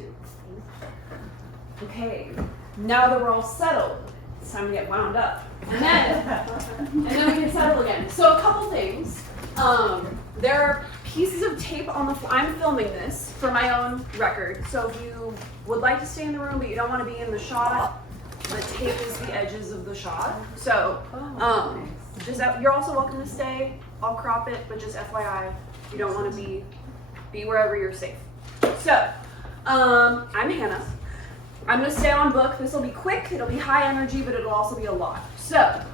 too. Okay, now that we're all settled, it's time to get wound up. And then we can settle again. So a couple things. There are pieces of tape on the floor. I'm filming this for my own record. So if you would like to stay in the room but you don't want to be in the shot, the tape is the edges of the shot. So you're also welcome to stay. I'll crop it, but just FYI, you don't want to be wherever you're safe. So I'm Hannah. I'm going to stay on book. This will be quick. It'll be high energy, but it'll also be a lot. So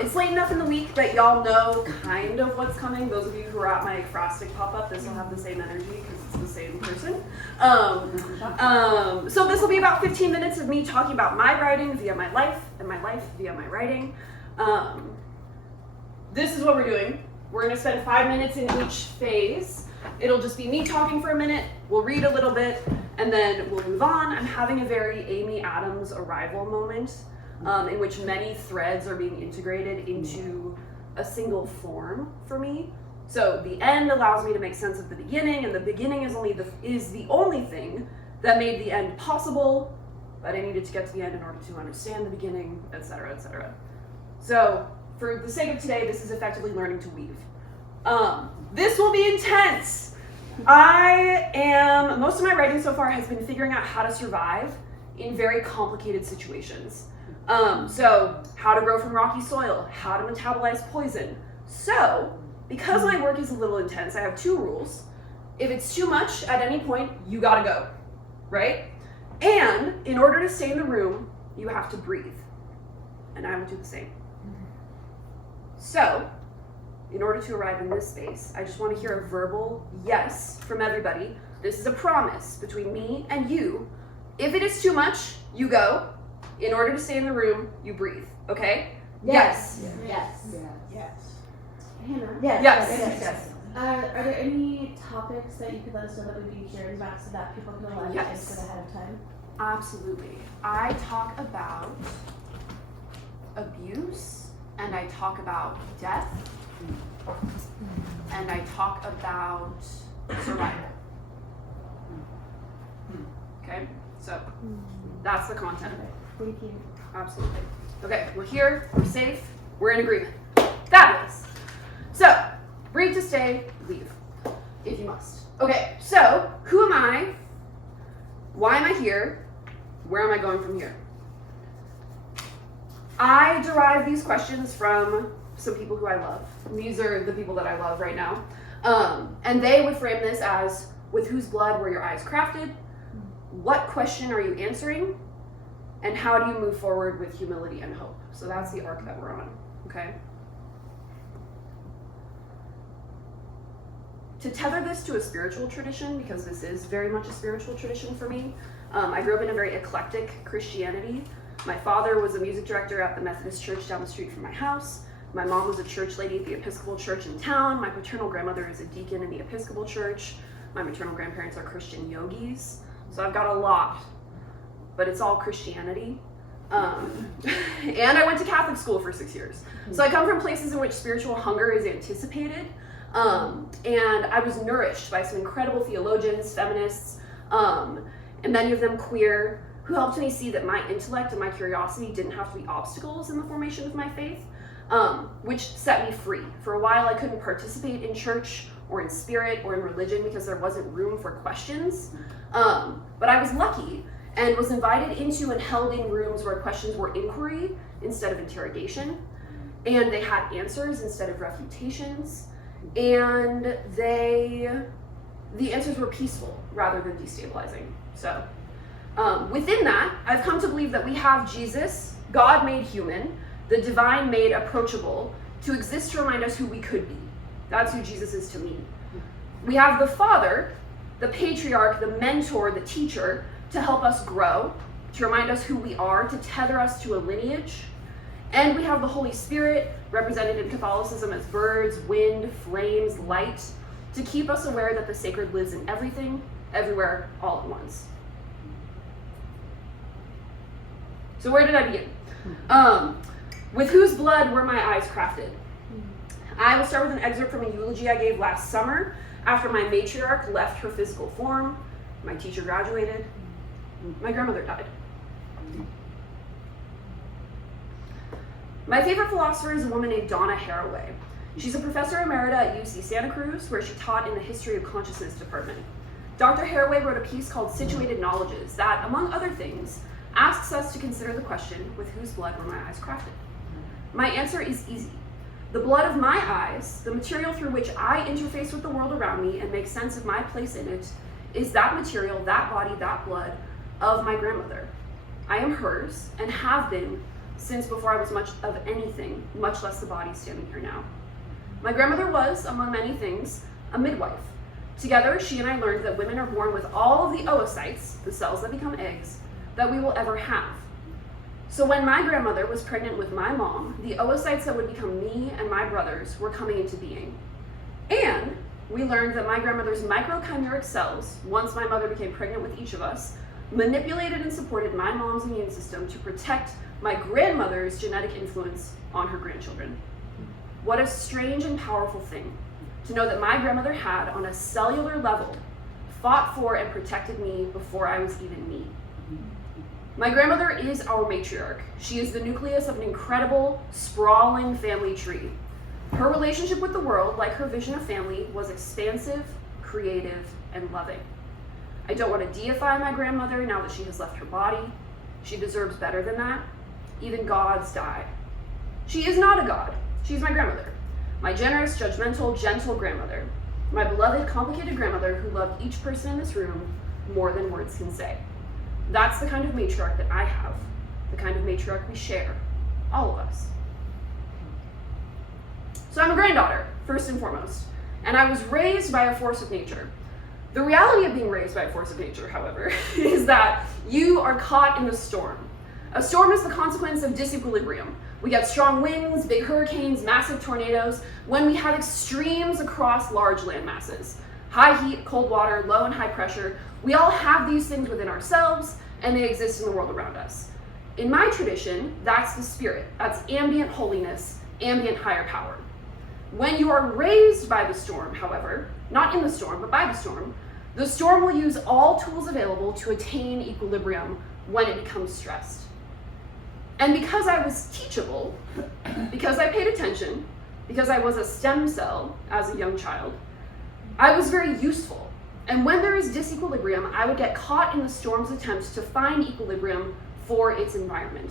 it's late enough in the week that y'all know kind of what's coming. Those of you who are at my Frostic pop-up, this will have the same energy because it's the same person. So this will be about 15 minutes of me talking about my writing via my life and my life via my writing. This is what we're doing. We're going to spend 5 minutes in each phase. It'll just be me talking for a minute. We'll read a little bit, and then we'll move on. I'm having a very Amy Adams arrival moment in which many threads are being integrated into a single form for me. So the end allows me to make sense of the beginning, and the beginning is the only thing that made the end possible, but I needed to get to the end in order to understand the beginning, etc., etc. So for the sake of today, this is effectively learning to weave. This will be intense. Most of my writing so far has been figuring out how to survive in very complicated situations. So how to grow from rocky soil, how to metabolize poison. So because my work is a little intense, I have 2 rules. If it's too much at any point, you gotta go, right? And in order to stay in the room, you have to breathe. And I will do the same. So in order to arrive in this space, I just want to hear a verbal yes from everybody. This is a promise between me and you. If it is too much, you go. In order to stay in the room, you breathe. Okay? Yes. Yes. Yes. Yes. Hannah? Yes. Are there any topics that you could let us know that we'd be hearing about so that people can allow you to input ahead of time? Absolutely. I talk about abuse, and I talk about death, and I talk about survival. Okay? So that's the content. Thank you. Absolutely. Okay, we're here, we're safe, we're in agreement. Fabulous. So, breathe to stay, leave, if you must. Okay, so who am I? Why am I here? Where am I going from here? I derive these questions from some people who I love. These are the people that I love right now. And they would frame this as, with whose blood were your eyes crafted? What question are you answering? And how do you move forward with humility and hope? So that's the arc that we're on, okay? To tether this to a spiritual tradition, because this is very much a spiritual tradition for me, I grew up in a very eclectic Christianity. My father was a music director at the Methodist church down the street from my house. My mom was a church lady at the Episcopal church in town. My paternal grandmother is a deacon in the Episcopal church. My maternal grandparents are Christian yogis. So I've got a lot, but it's all Christianity. And I went to Catholic school for 6 years. So I come from places in which spiritual hunger is anticipated. And I was nourished by some incredible theologians, feminists, and many of them queer, who helped me see that my intellect and my curiosity didn't have to be obstacles in the formation of my faith, which set me free. For a while, I couldn't participate in church or in spirit or in religion because there wasn't room for questions. But I was lucky and was invited into and held in rooms where questions were inquiry instead of interrogation, and they had answers instead of refutations, and the answers were peaceful rather than destabilizing. So within that, I've come to believe that we have Jesus, God made human, the divine made approachable, to exist to remind us who we could be. That's who Jesus is to me. We have the Father, the patriarch, the mentor, the teacher, to help us grow, to remind us who we are, to tether us to a lineage. And we have the Holy Spirit, represented in Catholicism as birds, wind, flames, light, to keep us aware that the sacred lives in everything, everywhere, all at once. So where did I begin? With whose blood were my eyes crafted? I will start with an excerpt from a eulogy I gave last summer after my matriarch left her physical form. My teacher graduated. My grandmother died. My favorite philosopher is a woman named Donna Haraway. She's a professor emerita at UC Santa Cruz, where she taught in the History of Consciousness department. Dr. Haraway wrote a piece called Situated Knowledges that, among other things, asks us to consider the question, with whose blood were my eyes crafted? My answer is easy. The blood of my eyes, the material through which I interface with the world around me and make sense of my place in it, is that material, that body, that blood of my grandmother. I am hers, and have been since before I was much of anything, much less the body standing here now. My grandmother was, among many things, a midwife. Together, she and I learned that women are born with all of the oocytes, the cells that become eggs, that we will ever have. So when my grandmother was pregnant with my mom, the oocytes that would become me and my brothers were coming into being. And we learned that my grandmother's microchimeric cells, once my mother became pregnant with each of us, manipulated and supported my mom's immune system to protect my grandmother's genetic influence on her grandchildren. What a strange and powerful thing to know that my grandmother had, on a cellular level, fought for and protected me before I was even me. My grandmother is our matriarch. She is the nucleus of an incredible, sprawling family tree. Her relationship with the world, like her vision of family, was expansive, creative, and loving. I don't want to deify my grandmother now that she has left her body. She deserves better than that. Even gods die. She is not a god. She's my grandmother. My generous, judgmental, gentle grandmother. My beloved, complicated grandmother who loved each person in this room more than words can say. That's the kind of matriarch that I have, the kind of matriarch we share, all of us. So I'm a granddaughter, first and foremost, and I was raised by a force of nature. The reality of being raised by a force of nature, however, is that you are caught in the storm. A storm is the consequence of disequilibrium. We get strong winds, big hurricanes, massive tornadoes, when we have extremes across large land masses. High heat, cold water, low and high pressure. We all have these things within ourselves, and they exist in the world around us. In my tradition, that's the spirit. That's ambient holiness, ambient higher power. When you are raised by the storm, however, not in the storm, but by the storm will use all tools available to attain equilibrium when it becomes stressed. And because I was teachable, because I paid attention, because I was a stem cell as a young child, I was very useful. And when there is disequilibrium, I would get caught in the storm's attempts to find equilibrium for its environment.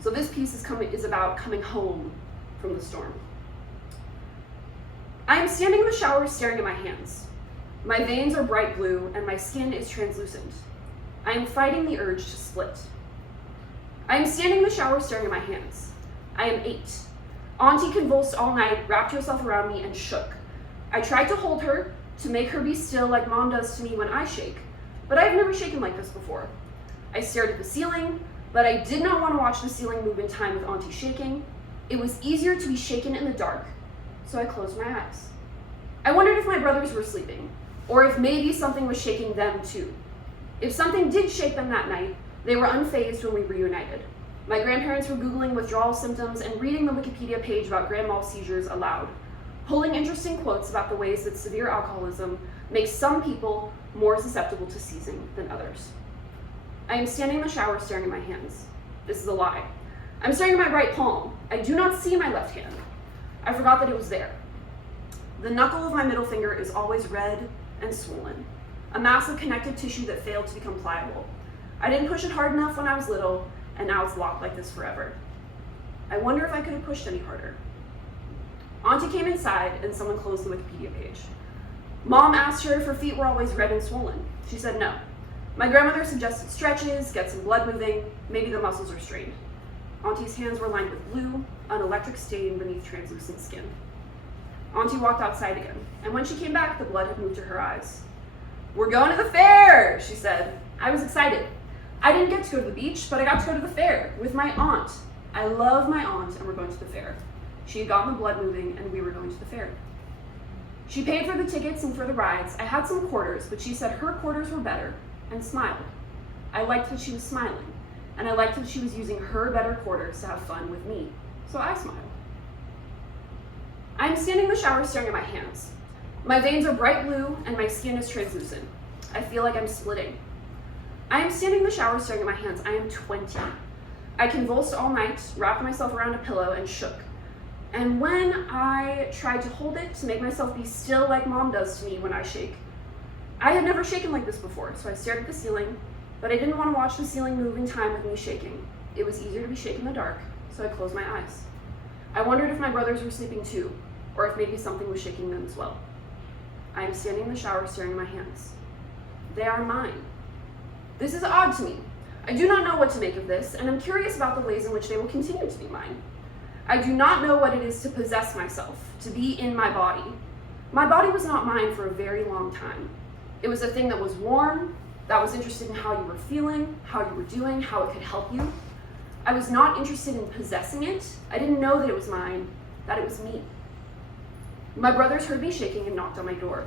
So this piece is about coming home from the storm. I am standing in the shower staring at my hands. My veins are bright blue and my skin is translucent. I am fighting the urge to split. I am standing in the shower staring at my hands. I am 8. Auntie convulsed all night, wrapped herself around me, and shook. I tried to hold her, to make her be still like Mom does to me when I shake, but I've never shaken like this before. I stared at the ceiling, but I did not want to watch the ceiling move in time with Auntie shaking. It was easier to be shaken in the dark, so I closed my eyes. I wondered if my brothers were sleeping, or if maybe something was shaking them too. If something did shake them that night, they were unfazed when we reunited. My grandparents were Googling withdrawal symptoms and reading the Wikipedia page about grand mal seizures aloud, pulling interesting quotes about the ways that severe alcoholism makes some people more susceptible to seizing than others. I am standing in the shower staring at my hands. This is a lie. I'm staring at my right palm. I do not see my left hand. I forgot that it was there. The knuckle of my middle finger is always red and swollen, a mass of connective tissue that failed to become pliable. I didn't push it hard enough when I was little, and now it's locked like this forever. I wonder if I could have pushed any harder. Auntie came inside and someone closed the Wikipedia page. Mom asked her if her feet were always red and swollen. She said no. My grandmother suggested stretches, get some blood moving, maybe the muscles are strained. Auntie's hands were lined with blue, an electric stain beneath translucent skin. Auntie walked outside again, and when she came back, the blood had moved to her eyes. "We're going to the fair," she said. I was excited. I didn't get to go to the beach, but I got to go to the fair with my aunt. I love my aunt, and we're going to the fair. She had gotten the blood moving, and we were going to the fair. She paid for the tickets and for the rides. I had some quarters, but she said her quarters were better, and smiled. I liked that she was smiling, and I liked that she was using her better quarters to have fun with me, so I smiled. I'm standing in the shower staring at my hands. My veins are bright blue, and my skin is translucent. I feel like I'm splitting. I am standing in the shower staring at my hands. I am 20. I convulsed all night, wrapped myself around a pillow, and shook. And when I tried to hold it to make myself be still like mom does to me when I shake, I had never shaken like this before, so I stared at the ceiling, but I didn't want to watch the ceiling move in time with me shaking. It was easier to be shaken in the dark, so I closed my eyes. I wondered if my brothers were sleeping too, or if maybe something was shaking them as well. I am standing in the shower staring at my hands. They are mine. This is odd to me. I do not know what to make of this, and I'm curious about the ways in which they will continue to be mine. I do not know what it is to possess myself, to be in my body. My body was not mine for a very long time. It was a thing that was warm, that was interested in how you were feeling, how you were doing, how it could help you. I was not interested in possessing it. I didn't know that it was mine, that it was me. My brothers heard me shaking and knocked on my door.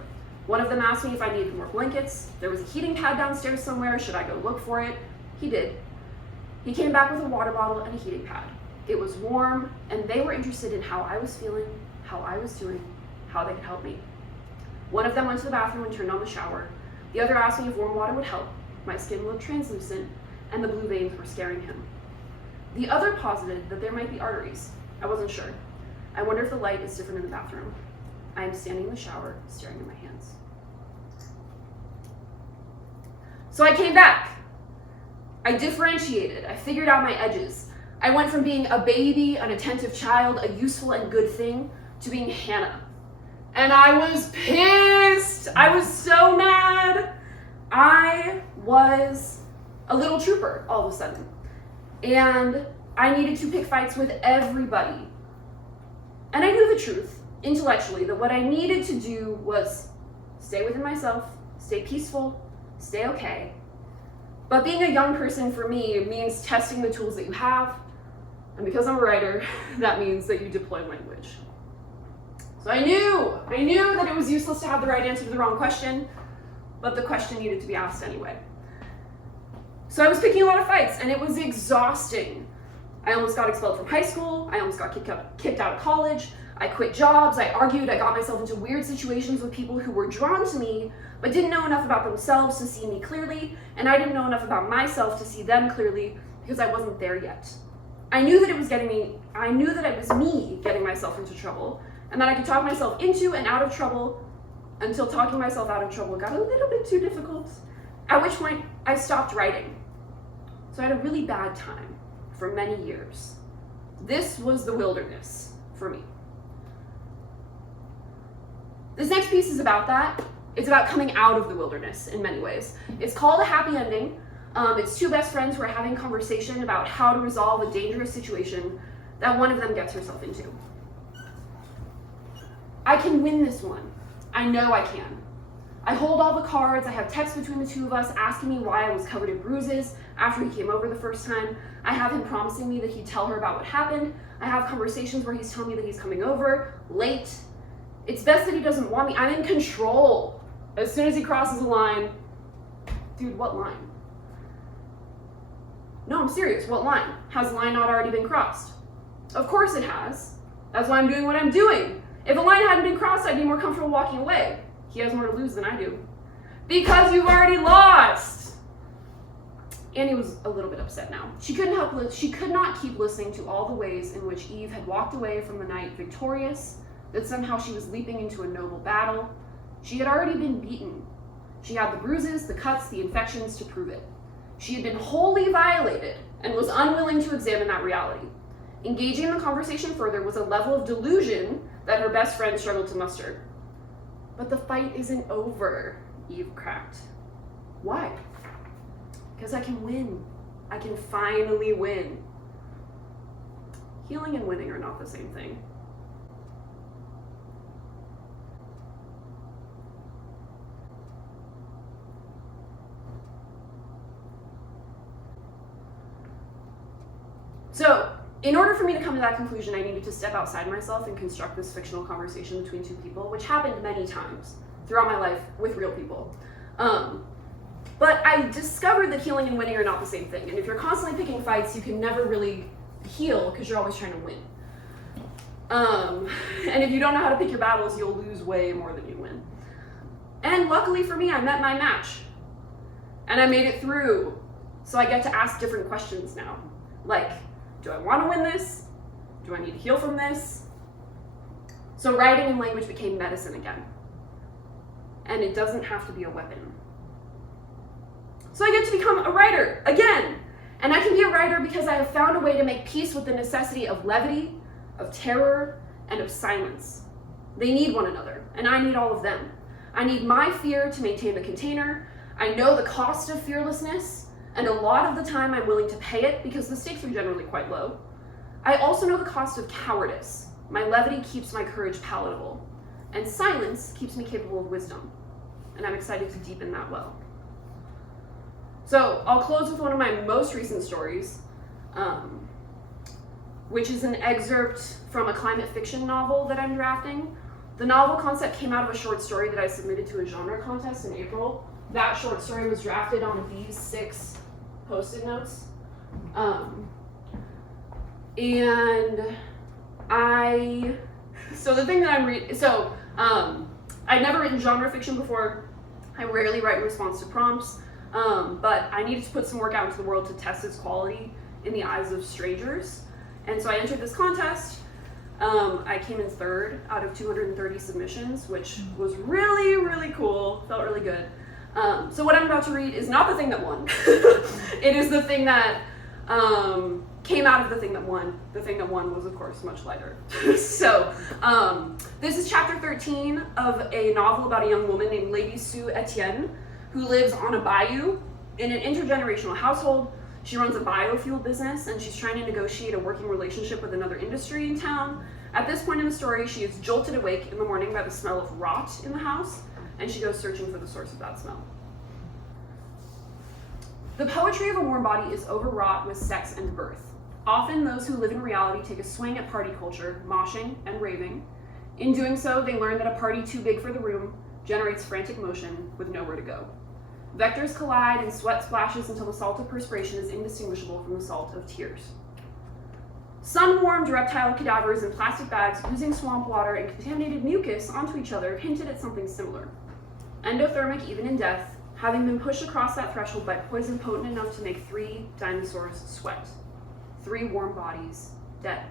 One of them asked me if I needed more blankets. There was a heating pad downstairs somewhere. Should I go look for it? He did. He came back with a water bottle and a heating pad. It was warm, and they were interested in how I was feeling, how I was doing, how they could help me. One of them went to the bathroom and turned on the shower. The other asked me if warm water would help. My skin looked translucent, and the blue veins were scaring him. The other posited that there might be arteries. I wasn't sure. I wonder if the light is different in the bathroom. I am standing in the shower, staring at my hands. So I came back. I differentiated. I figured out my edges. I went from being a baby, an attentive child, a useful and good thing, to being Hannah. And I was pissed. I was so mad. I was a little trooper all of a sudden. And I needed to pick fights with everybody. And I knew the truth, intellectually, that what I needed to do was stay within myself, stay peaceful, stay okay. But being a young person for me means testing the tools that you have. And because I'm a writer, that means that you deploy language. So I knew that it was useless to have the right answer to the wrong question, but the question needed to be asked anyway. So I was picking a lot of fights, and it was exhausting. I almost got expelled from high school. I almost got kicked out of college. I quit jobs. I argued. I got myself into weird situations with people who were drawn to me, but didn't know enough about themselves to see me clearly, and I didn't know enough about myself to see them clearly because I wasn't there yet. I knew that it was me getting myself into trouble, and that I could talk myself into and out of trouble until talking myself out of trouble got a little bit too difficult, at which point I stopped writing. So I had a really bad time for many years. This was the wilderness for me. This next piece is about that. It's about coming out of the wilderness in many ways. It's called A Happy Ending. It's two best friends who are having a conversation about how to resolve a dangerous situation that one of them gets herself into. I can win this one. I know I can. I hold all the cards. I have texts between the two of us asking me why I was covered in bruises after he came over the first time. I have him promising me that he'd tell her about what happened. I have conversations where he's telling me that he's coming over late. It's best that he doesn't want me. I'm in control. As soon as he crosses a line, dude, what line? No, I'm serious, what line? Has the line not already been crossed? Of course it has. That's why I'm doing what I'm doing. If a line hadn't been crossed, I'd be more comfortable walking away. He has more to lose than I do. Because you've already lost! Annie was a little bit upset now. She could not keep listening to all the ways in which Eve had walked away from the night victorious, that somehow she was leaping into a noble battle. She had already been beaten. She had the bruises, the cuts, the infections to prove it. She had been wholly violated and was unwilling to examine that reality. Engaging in the conversation further was a level of delusion that her best friend struggled to muster. But the fight isn't over, Eve cracked. Why? Because I can win. I can finally win. Healing and winning are not the same thing. So, in order for me to come to that conclusion, I needed to step outside myself and construct this fictional conversation between two people, which happened many times throughout my life with real people. But I discovered that healing and winning are not the same thing. And if you're constantly picking fights, you can never really heal because you're always trying to win. And if you don't know how to pick your battles, you'll lose way more than you win. And luckily for me, I met my match. And I made it through. So I get to ask different questions now. Like, do I want to win this? Do I need to heal from this? So writing and language became medicine again. And it doesn't have to be a weapon. So I get to become a writer again. And I can be a writer because I have found a way to make peace with the necessity of levity, of terror, and of silence. They need one another, and I need all of them. I need my fear to maintain the container. I know the cost of fearlessness, and a lot of the time I'm willing to pay it because the stakes are generally quite low. I also know the cost of cowardice. My levity keeps my courage palatable, and silence keeps me capable of wisdom, and I'm excited to deepen that well. So I'll close with one of my most recent stories, which is an excerpt from a climate fiction novel that I'm drafting. The novel concept came out of a short story that I submitted to a genre contest in April. That short story was drafted on these 6 Post-it notes. I'd never written genre fiction before. I rarely write in response to prompts, but I needed to put some work out into the world to test its quality in the eyes of strangers. And so I entered this contest. I came in 3rd out of 230 submissions, which was really, really cool. Felt really good. So what I'm about to read is not the thing that won. It is the thing that came out of the thing that won. The thing that won was, of course, much lighter. So this is chapter 13 of a novel about a young woman named Lady Sue Etienne, who lives on a bayou in an intergenerational household. She runs a biofuel business, and she's trying to negotiate a working relationship with another industry in town. At this point in the story, she is jolted awake in the morning by the smell of rot in the house, and she goes searching for the source of that smell. The poetry of a warm body is overwrought with sex and birth. Often those who live in reality take a swing at party culture, moshing and raving. In doing so, they learn that a party too big for the room generates frantic motion with nowhere to go. Vectors collide and sweat splashes until the salt of perspiration is indistinguishable from the salt of tears. Sun-warmed reptile cadavers in plastic bags oozing swamp water and contaminated mucus onto each other hinted at something similar. Endothermic even in death, having been pushed across that threshold by poison potent enough to make 3 dinosaurs sweat. 3 warm bodies dead.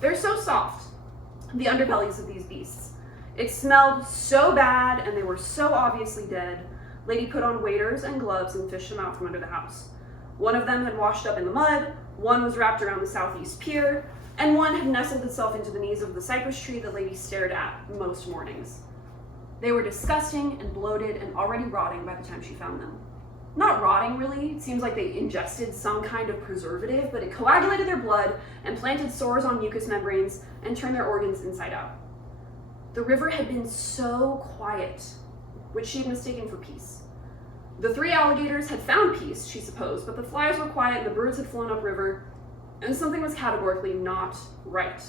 They're so soft, the underbellies of these beasts. It smelled so bad and they were so obviously dead. Lady put on waders and gloves and fished them out from under the house. One of them had washed up in the mud, one was wrapped around the southeast pier, and one had nestled itself into the knees of the cypress tree that Lady stared at most mornings. They were disgusting and bloated and already rotting by the time she found them. Not rotting, really. It seems like they ingested some kind of preservative, but it coagulated their blood and planted sores on mucous membranes and turned their organs inside out. The river had been so quiet, which she had mistaken for peace. The 3 alligators had found peace, she supposed, but the flies were quiet and the birds had flown upriver, and something was categorically not right.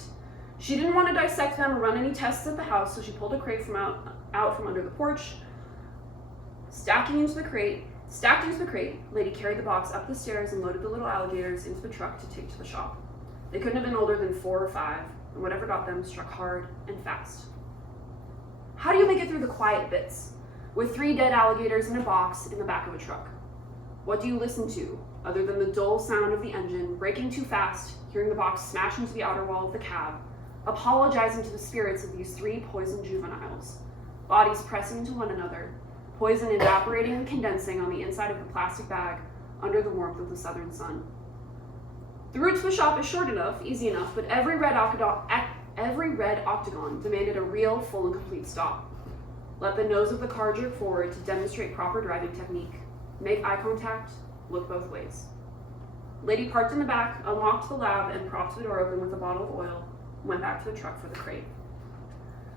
She didn't want to dissect them or run any tests at the house, so she pulled a crate out from under the porch. Stacked into the crate, Lady carried the box up the stairs and loaded the little alligators into the truck to take to the shop. They couldn't have been older than 4 or 5, and whatever got them struck hard and fast. How do you make it through the quiet bits, with 3 dead alligators in a box in the back of a truck? What do you listen to, other than the dull sound of the engine braking too fast, hearing the box smash into the outer wall of the cab, apologizing to the spirits of these 3 poisoned juveniles, bodies pressing into one another, poison evaporating and condensing on the inside of the plastic bag under the warmth of the southern sun. The route to the shop is short enough, easy enough, but every red octagon demanded a real, full and complete stop. Let the nose of the car jerk forward to demonstrate proper driving technique. Make eye contact, look both ways. Lady parked in the back, unlocked the lab, and propped the door open with a bottle of oil, and went back to the truck for the crate.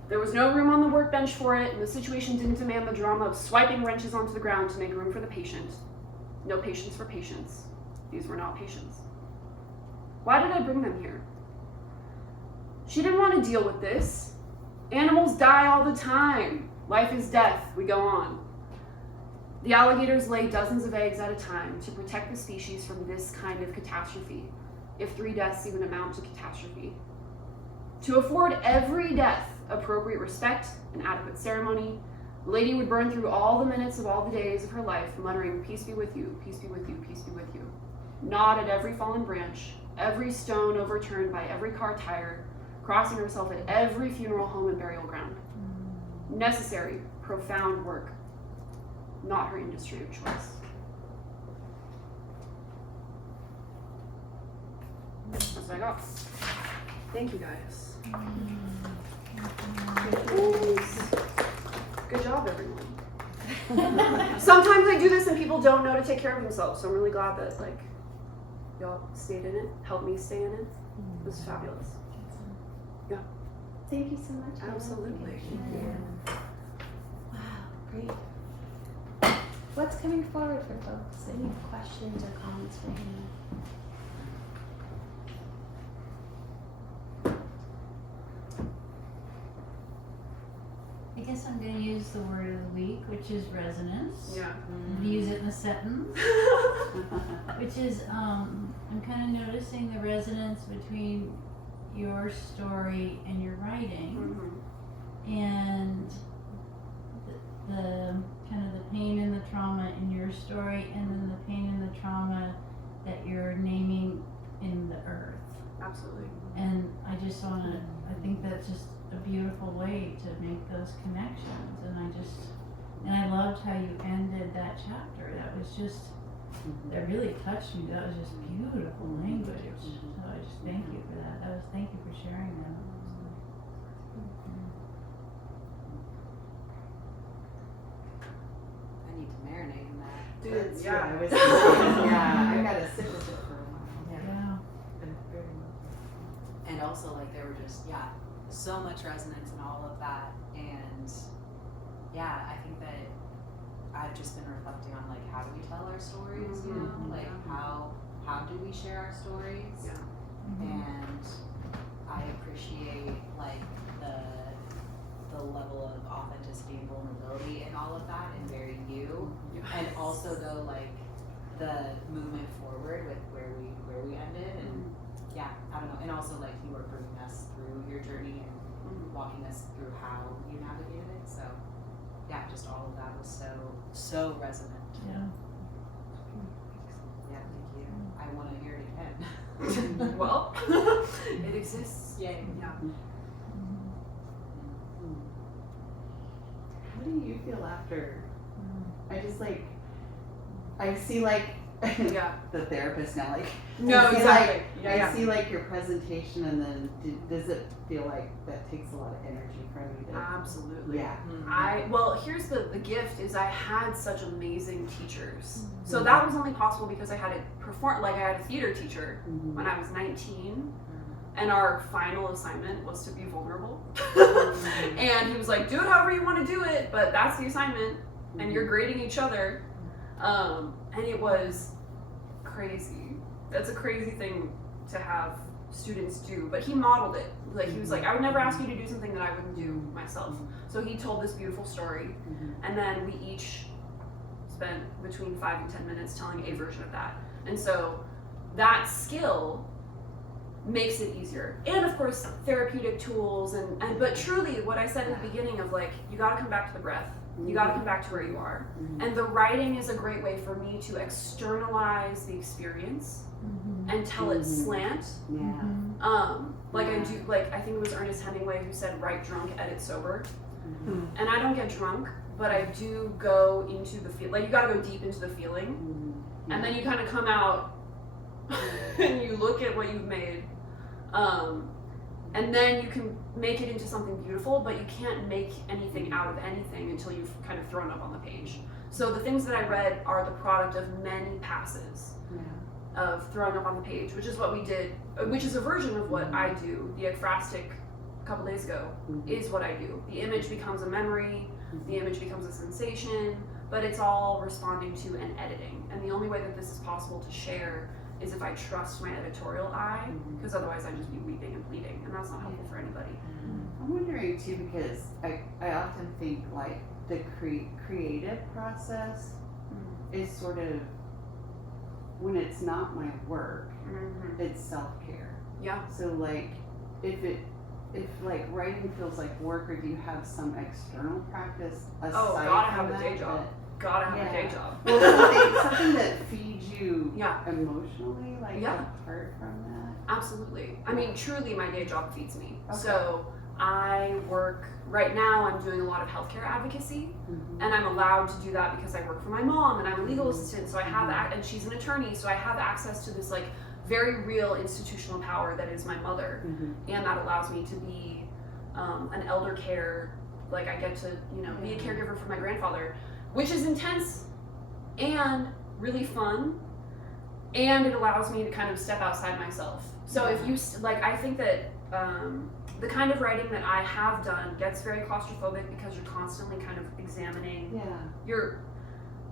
There was no room on the workbench for it, and the situation didn't demand the drama of swiping wrenches onto the ground to make room for the patient. No patience for patients. These were not patients. Why did I bring them here? She didn't want to deal with this. Animals die all the time. Life is death. We go on. The alligators lay dozens of eggs at a time to protect the species from this kind of catastrophe, if 3 deaths even amount to catastrophe. To afford every death appropriate respect and adequate ceremony, The lady would burn through all the minutes of all the days of her life, muttering, "Peace be with you, peace be with you, peace be with you." Nod at every fallen branch, every stone overturned by every car tire, crossing herself at every funeral home and burial ground. Necessary, profound work, not her industry of choice. That's what I got. Thank you, guys. Good job, everyone. Sometimes I do this and people don't know to take care of themselves, so I'm really glad that like y'all stayed in it, helped me stay in it. It was fabulous. Yeah. Thank you so much. Anna. Absolutely. Wow, great. What's coming forward for folks? Any questions or comments for Hannah? I guess I'm going to use the word of the week, which is resonance. Yeah. Use it in a sentence, which is I'm kind of noticing the resonance between your story and your writing, and the kind of the pain and the trauma in your story, and then the pain and the trauma that you're naming in the earth. Absolutely. And I just want to, I think that's just a beautiful way to make those connections. And I loved how you ended that chapter. That was just, that really touched me. That was just beautiful language. So I just thank you for that. Thank you for sharing that. I need to marinate in that. Dude, That's yeah. what I was thinking. Yeah, I gotta sit with it for a while. Yeah. Very well. And also, like, there were just, so much resonance in all of that. And I think that I've just been reflecting on, like, how do we tell our stories, you know? Like, how do we share our stories? Yeah. And I appreciate, like, the level of authenticity and vulnerability in all of that, and very you. And also, though, like, the movement forward with where we ended, and I don't know, and also, like, you were bringing us through your journey and walking us through how you navigated it. So just all of that was so resonant. Yeah. Thank you. I want to hear it again. Well, it exists. Yay. Yeah. How do you feel after? I just I see like Yeah. the therapist now. Like No, I see, exactly. I see like your presentation, and then does it feel like that takes a lot of energy from you? Absolutely. Yeah. Well, here's the gift is I had such amazing teachers. So that was only possible because I had I had a theater teacher when I was 19, and our final assignment was to be vulnerable. And he was like, do it however you want to do it, but that's the assignment, and you're grading each other. And it was crazy. That's a crazy thing to have students do, but he modeled it. Like, he was like, I would never ask you to do something that I wouldn't do myself. So he told this beautiful story, and then we each spent between 5 and 10 minutes telling a version of that. And so that skill makes it easier. And of course, therapeutic tools, but truly what I said in the beginning of, like, you gotta come back to the breath. You gotta come back to where you are. And the writing is a great way for me to externalize the experience and tell it slant. Like I do, like, I think it was Ernest Hemingway who said, write drunk, edit sober. And I don't get drunk, but I do go into the feel. Like, you gotta go deep into the feeling. And then you kind of come out and you look at what you've made. And then you can make it into something beautiful, but you can't make anything out of anything until you've kind of thrown up on the page. So the things that I read are the product of many passes of throwing up on the page, which is what we did, which is a version of what I do. The ekphrastic a couple days ago is what I do. The image becomes a memory, the image becomes a sensation, but it's all responding to and editing. And the only way that this is possible to share is if I trust my editorial eye, because otherwise I'd just be weeping and bleeding, and that's not helpful for anybody. I'm wondering too, because I often think like the creative process is sort of, when it's not my work, it's self-care. Yeah. So like if if like writing feels like work, or do you have some external practice aside Oh, gotta from have a that day job. Gotta have a day job. Well, something that feeds you Yeah. emotionally, like Yeah. apart from that. Absolutely. I mean, truly, my day job feeds me. Okay. So I work, right now, I'm doing a lot of healthcare advocacy, Mhm. and I'm allowed to do that because I work for my mom, and I'm a legal assistant, so I have, and she's an attorney, so I have access to this, like, very real institutional power that is my mother, Mhm. and that allows me to be an elder care, like, I get to, you know, be a caregiver for my grandfather, which is intense and really fun, and it allows me to kind of step outside myself. So if you, like, I think that the kind of writing that I have done gets very claustrophobic because you're constantly kind of examining, Yeah.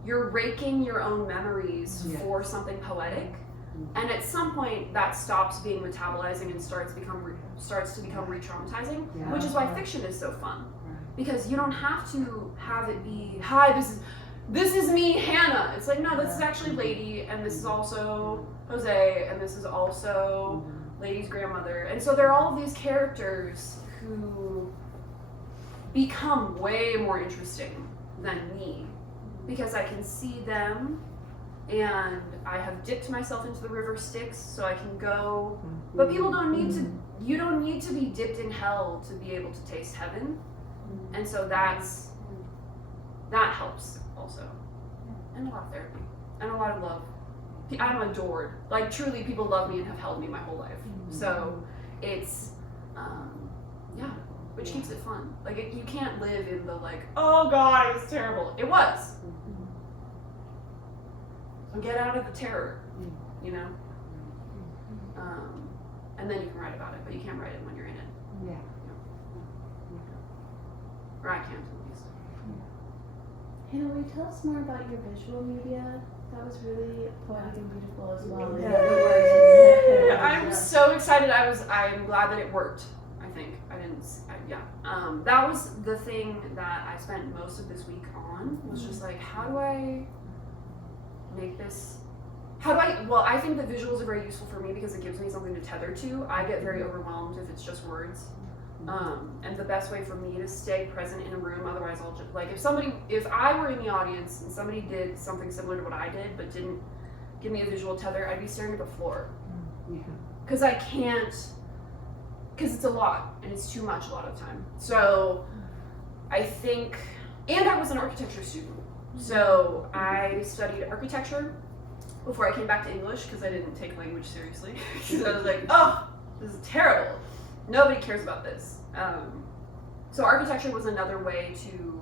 you're raking your own memories Yes. for something poetic, Mhm. and at some point that stops being metabolizing and starts to become re-traumatizing, Yeah. which is why fiction is so fun. Right. Because you don't have to have it be, hi, this is me, Hannah. It's like, no, this is actually Lady, and this is also Jose, and this is also Lady's grandmother. And so there are all of these characters who become way more interesting than me, because I can see them, and I have dipped myself into the river Styx, so I can go. But people don't need to, you don't need to be dipped in hell to be able to taste heaven. And so that helps also. And a lot of therapy. And a lot of love. I'm adored. Like, truly, people love me and have held me my whole life. So it's, which keeps it fun. Like, you can't live in the, like, oh God, it was terrible. It was. So get out of the terror, you know? And then you can write about it, but you can't write it when you're in it. Yeah. Or I can't, at least. Hannah, will you tell us more about your visual media? That was really poetic and beautiful as well. I'm so excited. I'm glad that it worked. I think that was the thing that I spent most of this week on, was just like, how do I make this, I think the visuals are very useful for me because it gives me something to tether to. I get very overwhelmed if it's just words. And the best way for me to stay present in a room, otherwise I'll just, like, if I were in the audience and somebody did something similar to what I did but didn't give me a visual tether, I'd be staring at the floor. Because I can't, because it's a lot, and it's too much a lot of the time. So I think, and I was an architecture student, so I studied architecture before I came back to English, because I didn't take language seriously. Because I was like, oh, this is terrible. Nobody cares about this. So architecture was another way to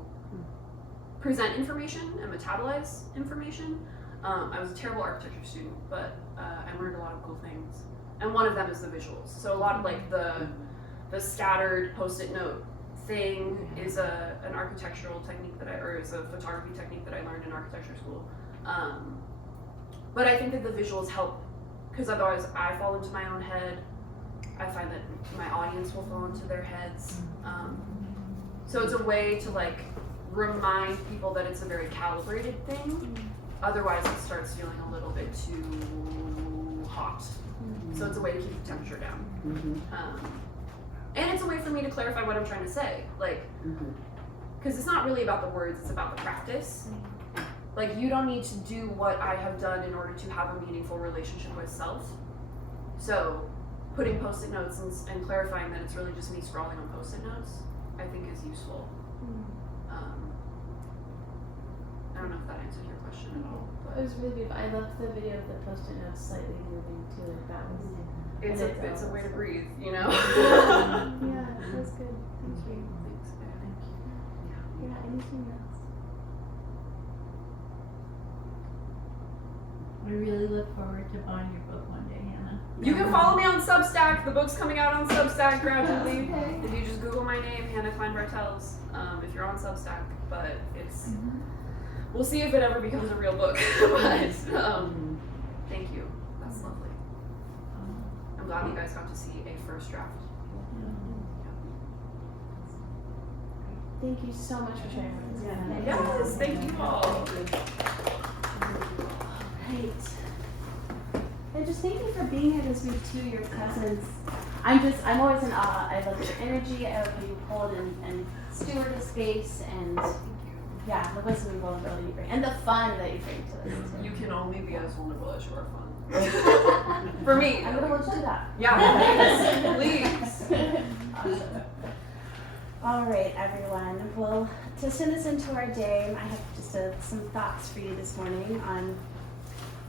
present information and metabolize information. I was a terrible architecture student, but I learned a lot of cool things. And one of them is the visuals. So a lot of, like, the scattered post-it note thing is an architectural technique is a photography technique that I learned in architecture school. But I think that the visuals help, because otherwise I fall into my own head. I find that my audience will fall into their heads. So it's a way to, like, remind people that it's a very calibrated thing. Otherwise it starts feeling a little bit too hot. So it's a way to keep the temperature down. And it's a way for me to clarify what I'm trying to say. Like, because it's not really about the words, it's about the practice. Like, you don't need to do what I have done in order to have a meaningful relationship with self. So putting post-it notes and clarifying that it's really just me scrawling on post-it notes, I think is useful. I don't know if that answered your question at all. It was really beautiful. I loved the video of the post-it notes slightly moving too. Like, that was. It's a way to breathe, you know? Yeah, that's good. Thank you. Thanks. Yeah, anything else? We really look forward to buying your book one day, Hannah. You can follow me on Substack. The book's coming out on Substack gradually. Okay. If you just Google my name, Hannah Kline Bartels, if you're on Substack. But it's, we'll see if it ever becomes a real book. But thank you. That's lovely. I'm glad you guys got to see a first draft. Thank you so much for sharing with us. Yes, thank you all. Right. And just thank you for being here this week too, your presence. I'm always in awe. I love your energy. I love how you hold and steward the space, and yeah, the wisdom and vulnerability you bring, and the fun that you bring to this. Too. You can only be as vulnerable as you are fun. For me. I'm gonna let you do that. Yeah, please. Awesome. All right, everyone. Well, to send us into our day, I have just some thoughts for you this morning on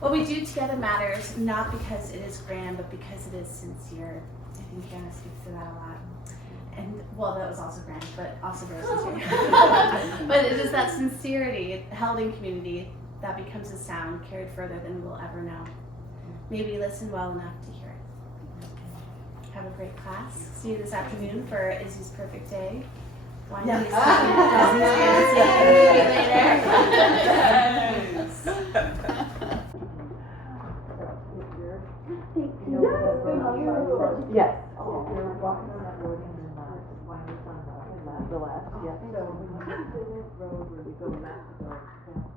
what we do together matters, not because it is grand, but because it is sincere. I think Hannah speaks to that a lot. And, well, that was also grand, but also very sincere. But it is that sincerity held in community that becomes a sound carried further than we'll ever know. Maybe listen well enough to hear it. Have a great class. See you this afternoon for Izzy's Perfect Day. One Yes. piece of fancy. See you later. Yes. If you're walking on that road and then one is on the left, yes. So when you sit in this road where we go left to go down